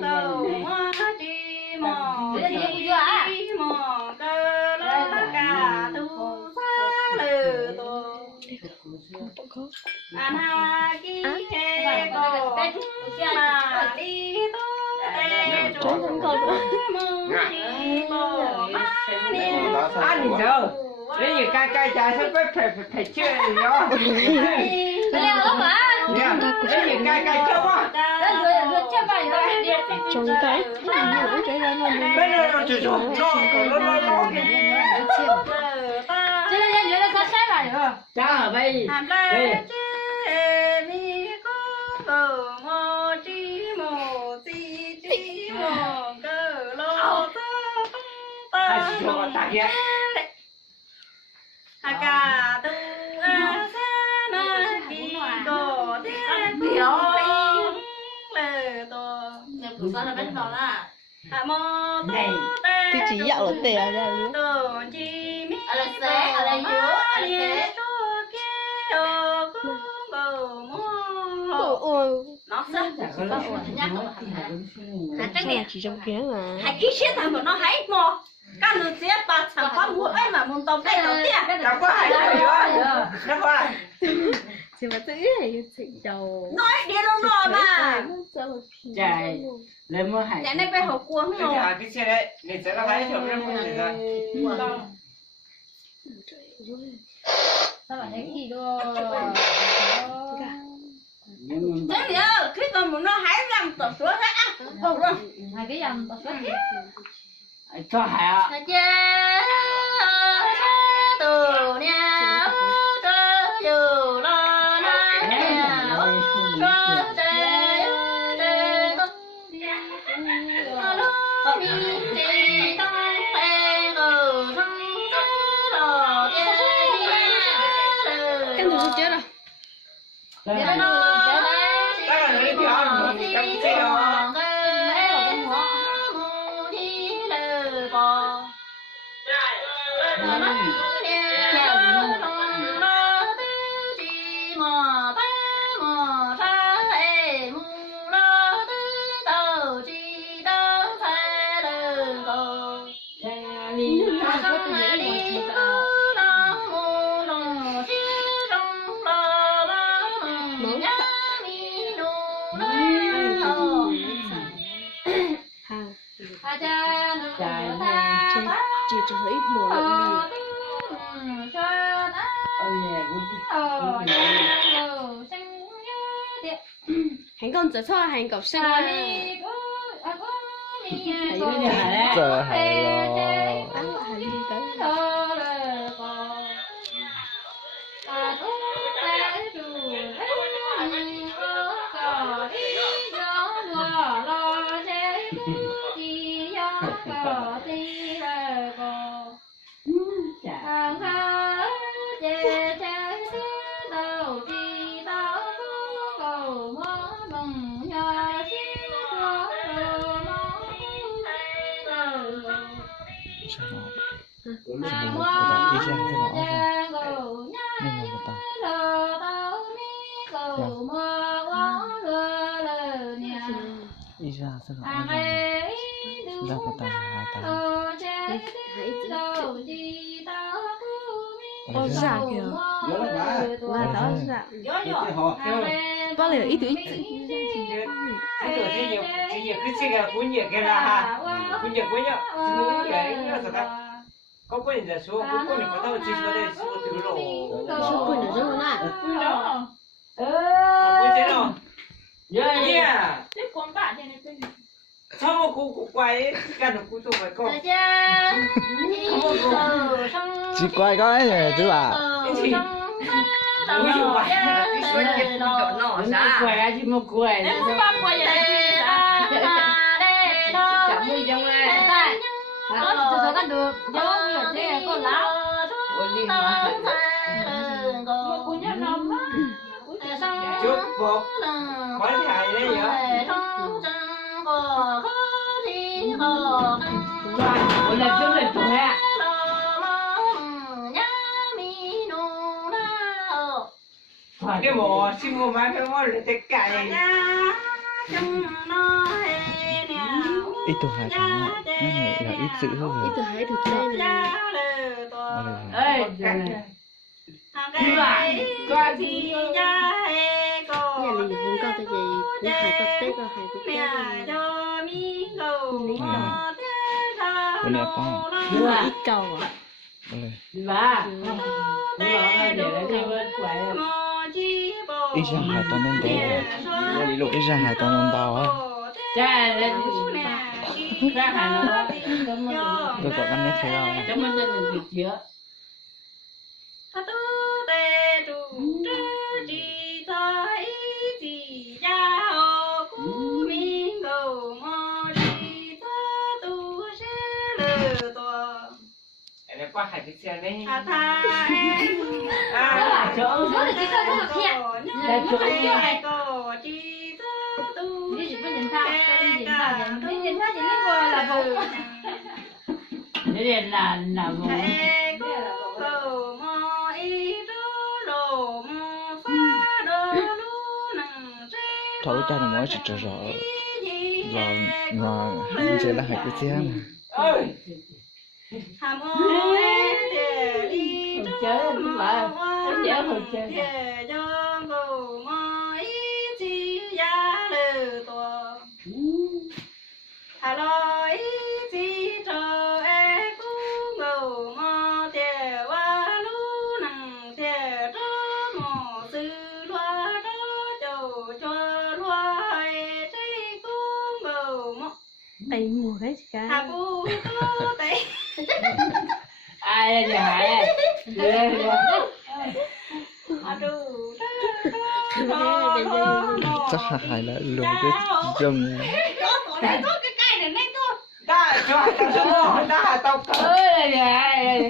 cầu hoa chi mò chi mò cơ lo cả thu xa lử tổ anh ha ki he cô mà đi tô tê trốn mừng chi mò anh giờ lấy gì cay chả sẽ phải chơi gì đó Cái này lắm mà. lấy gì cay chơi quá Rồi chơi bài rồi. trồng cái nhiều trái ra luôn. bây giờ nó chỉ trồng nó Chứ là nhớ là có sai bài rồi. cha ở đây hàm la chê mi có cầu mò chi mò cơ lo ai chỉ cho ta kia cả tu a sa na ki go thiên điều lệ to Nhập của con là bên đó là. a mo này Tôi chỉ dạo là tè ra luôn. to chi mi Ở đây xé, ở đây dứa, ở đây xé. Ôi, Nó sắp Nhắc của hạt trắng nè chỉ trong kiến à. hạt kí xếp thằng của nó hay mò các nữ xếp ba thằng con mua ấy mà muốn tông tay đầu tiên đâu có ai chơi nữa nó có ai Chỉ mà tự này chị đầu. nói đi đâu nọ mà chạy lên mua hải chạy này phải học cuốn cái rồi cái xe đấy mình sẽ lấy cho nó không được rồi Sao bạn thấy gì đâu. thế nhớ khi còn muốn nó hái răng tỏ xuống đấy ăn không rồi Hai cái dòng tao xuất hiện. cho hải à Là chê từ nhà cơ dù lo nhà cơ chê chê cơ lo mi chê tăng phê ngờ thăng lo chê Cái người chết rồi. chê nó đó là lấy cái ăn thì cầm xe đó Chỉ thấy mùa lạnh hành con giờ cho hành cậu sinh ra. Giờ hay rồi. Ăn lại hành đi tới. Đi ra sao nó ra có tà hai tà Con giả kìa. Là đó giả. Có lẽ ít tuổi. cái đồ gì nhiều cái xe cái cuốn nhiều cái là ha cuốn nhiều nhá cuốn cái nó sao ta có cuốn gì số có cuốn có tao chỉ số đây số thứ rồi Số quên được rồi nè. cuốn thế nào yeah sao mà cô quay cái nó cũng phải có chỉ quay cái này chứ bà ui dồi ôi cái số cái độ nọ sao quay chứ mà quay chả mua trong này Tôi có được. Nhớ nhiều thế có lão. ôi đi mà chúc một mấy ngày đấy vậy một lần trước lần chủ ha cái mỏ xin mua mấy cái mỏ để tất cả này trong nó ít tuổi hai tháng ạ, nó này là ít dữ hơn ít rồi. từ hai được tên này ơi qua thì nhà nhà mình muốn câu tới gì cũng hai có tết rồi hai có tết Bên này có. nhưng mà ít câu à Đây. Bà nó để lại cho nó khỏe. Ít ra hai con nên to. Ít ra hai con nên to á. Cha lên ra Hà Nội Tôi có con nét thấy không? chúng mình lên được chưa? Em qua hai cái xe này. Chỗ Số thì chỉ có một thiện. Là chỗ Đi chỉ có nhìn thao, đi nhìn thao chỉ lấy qua là vụ. để đèn là vụ. Thôi cha nó mới chỉ trở rõ. Rồi mà chơi là hai cái xe mà. Ơi Hàm ơi để đi chơi không phải không dễ không chơi. ấy mùa đấy cả Ai là hại Chắc hai là lùi cái rừng. cái cây này lên tôi. đã cho tao tao